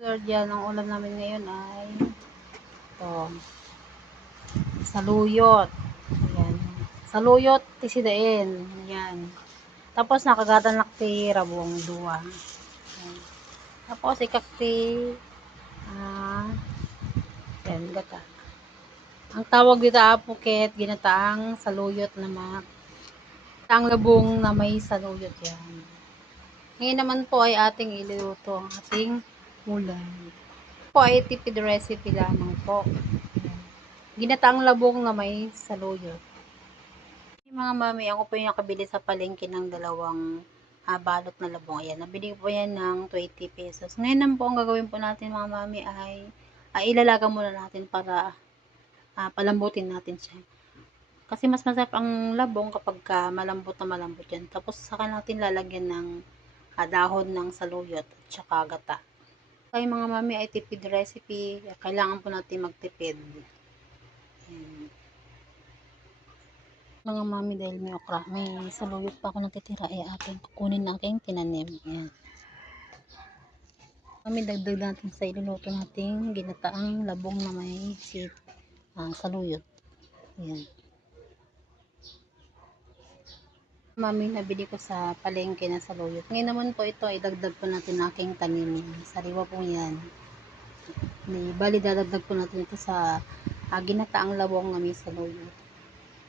Lord, yan, ang ulam namin ngayon ay ito, saluyot. Ayan. Saluyot, tisidain. Ayan. Tapos nakagatan nakti rabong duwa. Ayan. Tapos ikakti ayan, gata. Ang tawag dito apuket, ginataang saluyot na ang labong na may saluyot yan. Ngayon naman po ay ating iluluto ang ating ulam. Po ay tipid recipe lamang po. Ginataang labong na may saluyot. Mga mami, ako po yung nakabili sa palengke ng dalawang balot na labong. Ayan, nabili ko po yan ng 20 pesos. Ngayon naman po, ang gagawin po natin mga mami ay ilalaga muna natin para palambutin natin siya. Kasi mas masarap ang labong kapag malambot na malambot yan. Tapos saka natin lalagyan ng dahon ng saluyot at saka gata. Kaya mga mami ay tipid recipe. Kailangan po natin magtipid. Ayan. Mga mami, dahil may okra, may saluyot pa ako natitira, ay ating kukunin na aking tinanim. Ayan. Mami, dagdag natin sa iluluto nating ginataang labong na may saluyot. Ayan. Mami, nabili ko sa palengke na saluyot. Ngayon naman po ito, idagdag po natin aking tanim. Sariwa po yan. Bali, dadagdag po natin ito sa ginataang labong na may saluyot.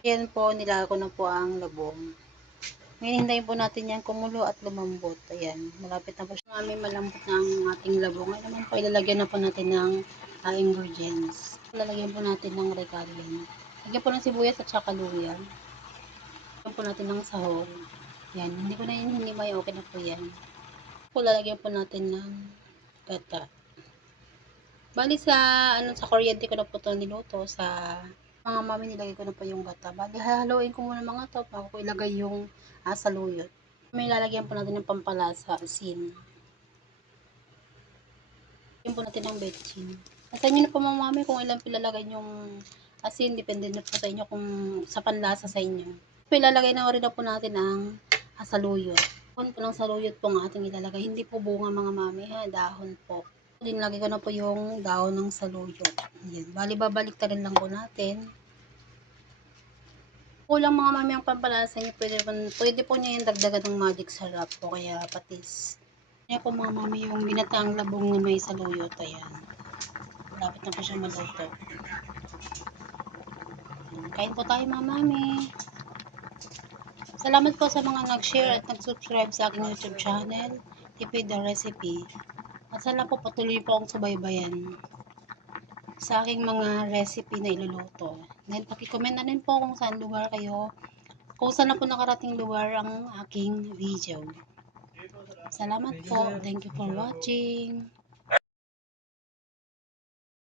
Yan po, nilagay ko na po ang labong. Ngayon, hintayin po natin yan kumulo at lumambot. Ayan, malapit na po siya. Mami, malambot na ang ating labong. Ngayon naman po, ilalagyan na po natin ng ingredients. Ilalagyan po natin ng regalia. Lagyan po ng sibuyas at saka luya. Lagyan po natin ng sahog. Yan, hindi ko na yun hinimay. Okay na po yan. Lalagyan po natin ng gata. Bali sa kuryente ko na po ito niluto sa mga mami, nilagay ko na po yung gata. Bali, haluin ko muna mga to bago ko ilagay yung saluyot. May lalagyan po natin ng pampalasa, asin. Lagyan po natin ng betchin. Sa inyo na po mga mami kung ilan pilalagay yung asin. Depende na po sa inyo kung sa panlasa sa inyo. Ilalagay na rin na po natin ang saluyot. Dahon po ng saluyot po ang ating ilalagay. Hindi po bunga mga mami, dahon po. Dinlagay ko na po yung dahon ng saluyot. Ayan. Bali, babalik ta rin lang po natin. Kulang mga mami ang pampalasa niyo, pwede po niya yung dagdagan ng magic sarap po, kaya patis. Kaya po mga mami, yung ginataang labong na may saluyot, ayan. Malapit na po siya maluto. Kain po tayo mga mami. Salamat po sa mga nag-share at nag-subscribe sa aking YouTube channel, Tipid the Recipe. At sana po patuloy po akong subaybayan sa aking mga recipe na iluluto. Then, paki-comment na rin po kung saan lugar kayo, kung saan na po nakarating lugar ang aking video. Salamat po. Thank you for watching.